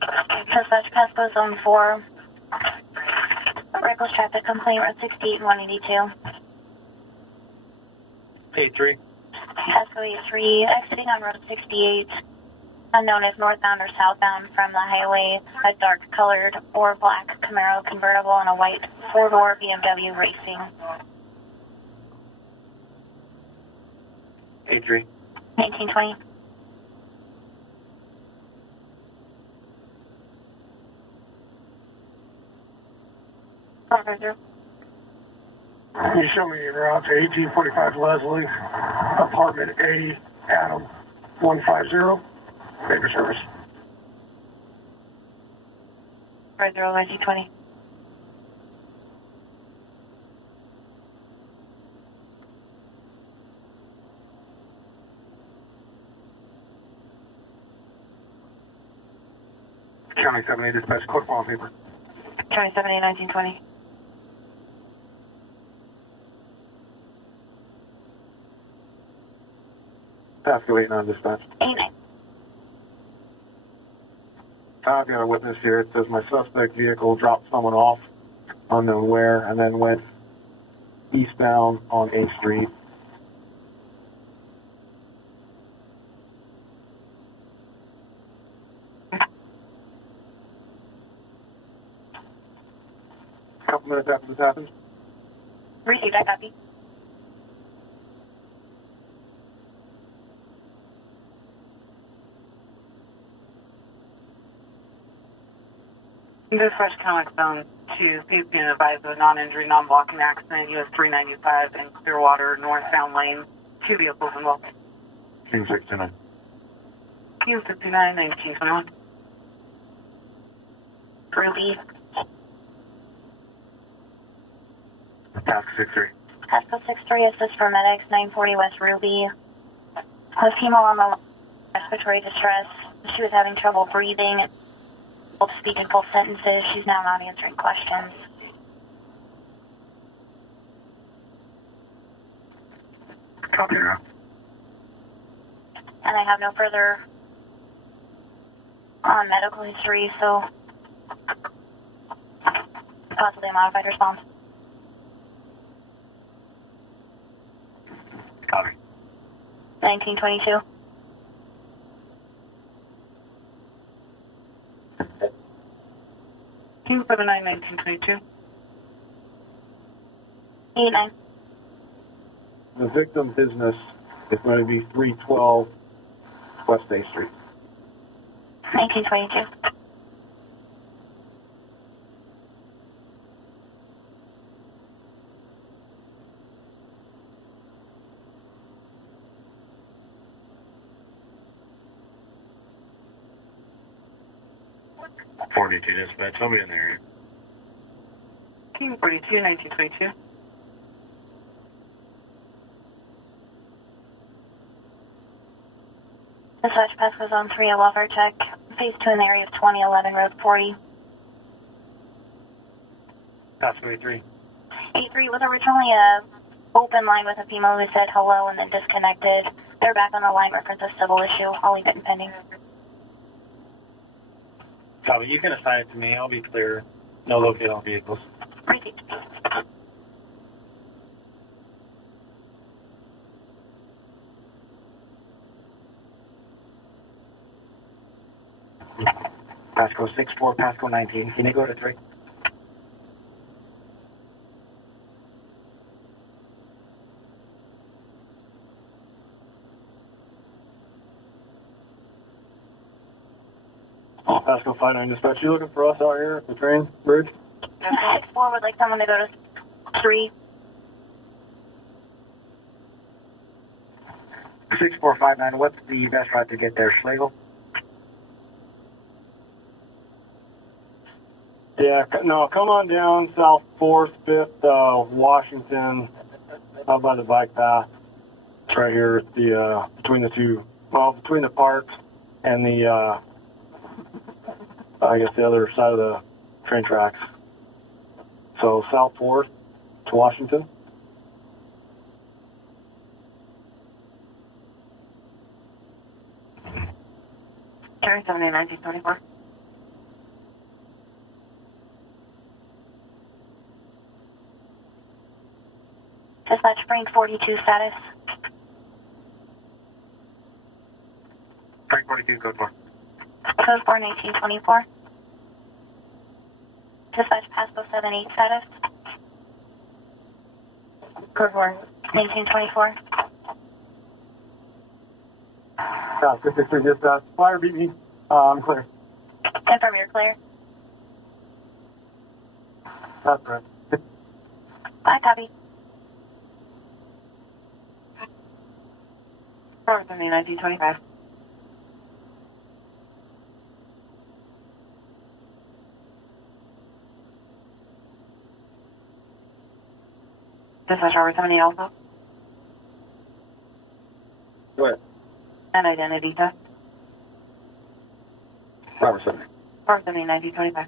Dispatch Pasco Zone 4. Reckless traffic complaint, Route 68 and 182. 83. Pasco 83, exiting on Road 68. Unknown if northbound or southbound from the highway, a dark colored or black Camaro convertible and a white four-door BMW racing. 83. 1920. You show me your route to 1845 Leslie, apartment A, Adam, 150, Baker service. 50, 1920. County 78 dispatch, code file paper. County 78, 1920. Pasco 89 dispatch. 89. I've got a witness here. It says my suspect vehicle dropped someone off, unknown where, and then went eastbound on A Street. A couple minutes after this happened. Received, I copy. Dispatch County Zone 2, please be advised of a non-injury, non-blocking accident, US 395 in Clearwater, northbound lane, 2 vehicles involved. King 69. Q 59, 1921. Ruby. Pasco 63. Pasco 63, assist for medics, 940 West Ruby. A female on the respiratory distress. She was having trouble breathing, able to speak in full sentences. She's now not answering questions. Copy that. And I have no further on medical history, so possibly a modified response. Copy. 1922. Q 79, 1922. 89. The victim business is going to be 312 West A Street. 1922. Dispatch. I'll be in there. Q 42, 1922. Dispatch Pasco Zone 3, a welfare check. Phase 2 in the area of 2011 Road 40. Pasco 83. 83 was originally a open line with a female who said hello and then disconnected. They're back on the line, reference a civil issue. I'll leave it in pending. Copy. You can assign it to me. I'll be clear. No locate on vehicles. Received. Pasco 64, Pasco 19. Can you go to 3? Pasco 59 dispatch. You looking for us out here at the train bridge? 64 would like someone to go to 3. 6459. What's the best route to get there, Schlegel? Yeah, no, come on down South 4th, 5th, Washington, out by the bike path. It's right here at the, between the two, well, between the park and the, I guess the other side of the train tracks. So South 4th to Washington. Carry 70, 1924. Dispatch, Frank 42 status. Frank 42, code 4. Code 4 1924. Dispatch, Pasco 78 status. Code 4 1924. Yeah, 53 dispatch. Flyer beat me. I'm clear. Confirm you're clear. That's right. I copy. Code 1925. Dispatch, are we coming in also? Go ahead. An identity test. Robertson. Code 1925.